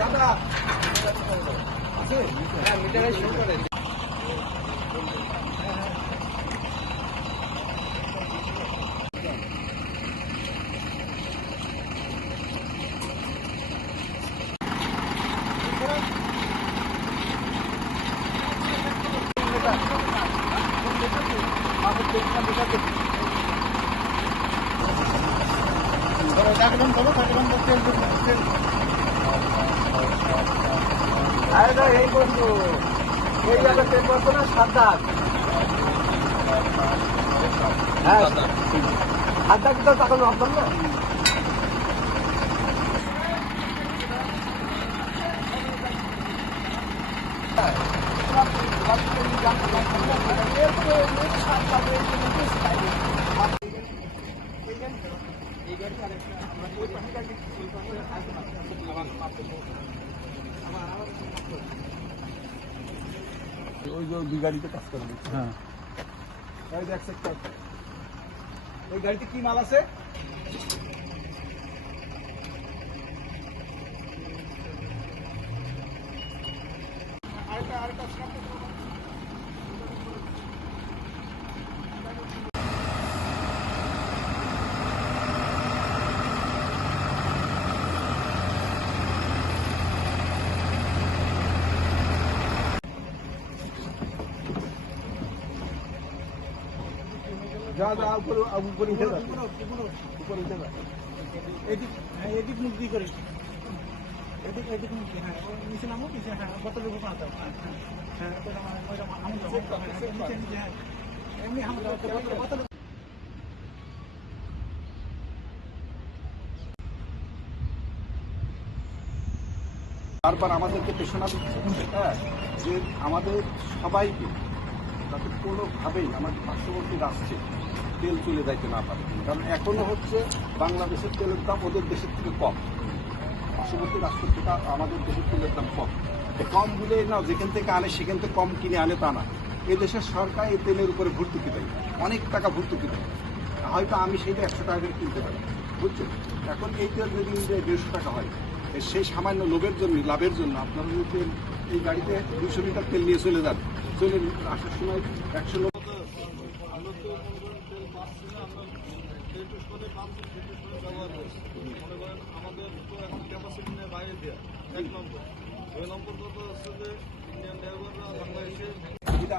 দাদা আছে? হ্যাঁ, মিটারে শো করে। এই বন্ধু এই জায়গায় তেল পড়তো না 7 দাগ। হ্যাঁ 7 দাগ তো তখন ভাবতাম না। ওই যে দুই গাড়িতে কাজ করে দিচ্ছে। হ্যাঁ ওই গাড়িতে কি মাল আছে? যা যা উপরে উঠে যা, উপরে উঠে যা। এদিক হ্যাঁ এদিক মুখ দিয়ে করি, এদিক মুখ দিয়ে। হ্যাঁ নিচে নামো, নিচে। হ্যাঁ বোতলের উপর আনতে হবে। হ্যাঁ এমনি বোতল। বারবার আমাদেরকে পেছনা দিচ্ছে, হ্যাঁ, যে আমাদের সবাইকে যাতে কোনোভাবেই আমাদের পার্শ্ববর্তী রাষ্ট্রে তেল চলে যাইতে না পারে। কারণ এখনো হচ্ছে বাংলাদেশের তেলের দাম ওদের দেশের থেকে কম, পার্শ্ববর্তী রাষ্ট্র থেকে আমাদের দেশের তেলের দাম কম। কম বলে না যেখান থেকে আনে সেখান থেকে কম কিনে আনে তা না, এই দেশের সরকার এই তেলের উপরে ভর্তুকি দেয়, অনেক টাকা ভর্তুকি দেয়। হয়তো আমি সেইটা 100 টাকা করে কিনতে পারি, বুঝছেন। এখন এই তেল যদি 150 টাকা হয়, সেই সামান্য লাভের জন্য আপনারা যদি তেল এই গাড়িতে 200 লিটার তেল নিয়ে চলে যান, চলে আসার সময় 100 লোক আমাদের তো এখন ক্যাপাসিটি নিয়ে বাইরে দেওয়া 1 নম্বর। 2 নম্বর কথা হচ্ছে যে ইন্ডিয়ান ড্রাইভাররা বাংলাদেশে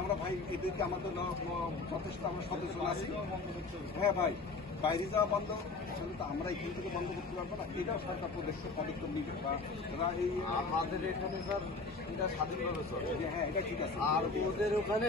আমরা ভাই এদেরকে আমাদের যথেষ্ট আমরা সচেতন আছি। হ্যাঁ ভাই, বাইরে যাওয়া বন্ধ আসলে তো আমরা এখান থেকে বন্ধ করতে পারবো না, এটাও সরকার পদক্ষেপ নিবে। বা এই আমাদের এখানে স্যার এটা স্বাধীনভাবে চলে। হ্যাঁ এটা ঠিক আছে, আর ওদের ওখানে